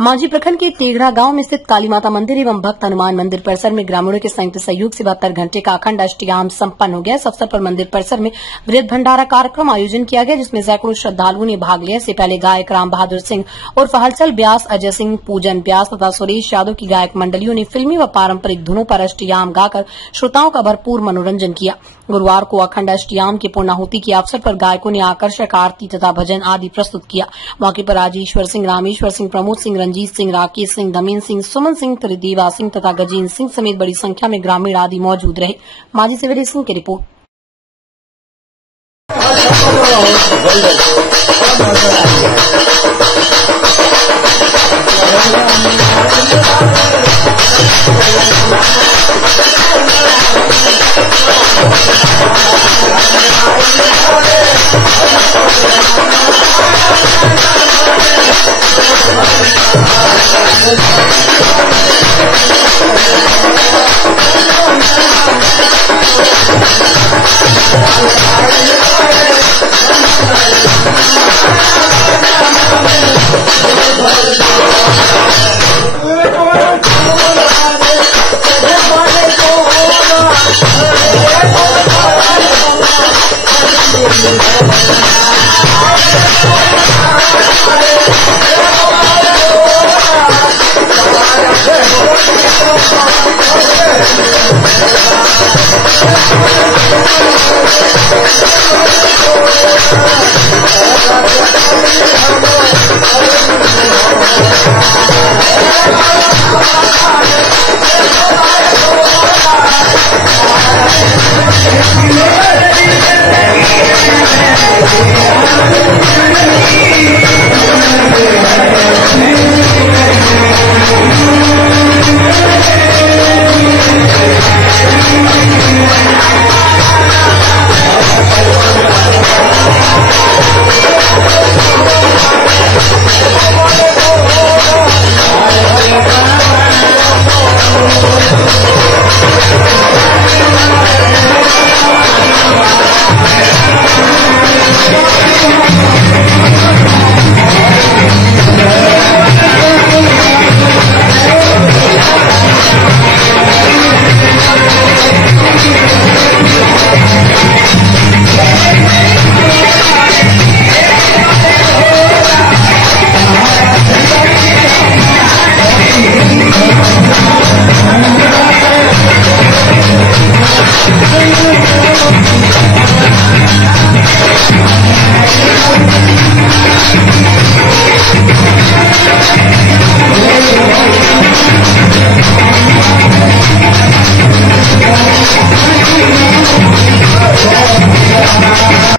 मांझी प्रखंड के तेघड़ा गांव में स्थित काली माता मंदिर एवं भक्त हनुमान मंदिर परिसर में ग्रामीणों के संयुक्त सहयोग से 72 घंटे का अखंड अष्टयाम संपन्न हो गया। इस अवसर पर मंदिर परिसर में वृद्ध भंडारा कार्यक्रम आयोजन किया गया, जिसमें सैकड़ों श्रद्धालुओं ने भाग लिया। इससे पहले गायक राम बहादुर सिंह उर्फ हलचल व्यास, अजय सिंह, पूजन व्यास तथा सुरेश यादव की गायक मंडलियों ने फिल्मी व पारंपरिक धुनों पर अष्टयाम गाकर श्रोताओं का भरपूर मनोरंजन किया। गुरुवार को अखंड अष्टयाम की पूर्णाहुति के अवसर पर गायकों ने आकर्षक आरती तथा भजन आदि प्रस्तुत किया। मौके पर राजेश्वर सिंह, रामेश्वर सिंह, प्रमोद सिंह, रंजीत सिंह, राकेश सिंह, धमीन सिंह, सुमन सिंह, त्रिदेवा सिंह तथा गजेंद्र सिंह समेत बड़ी संख्या में ग्रामीण आदि मौजूद रहे। मांझी से वीरेश सिंह की रिपोर्ट।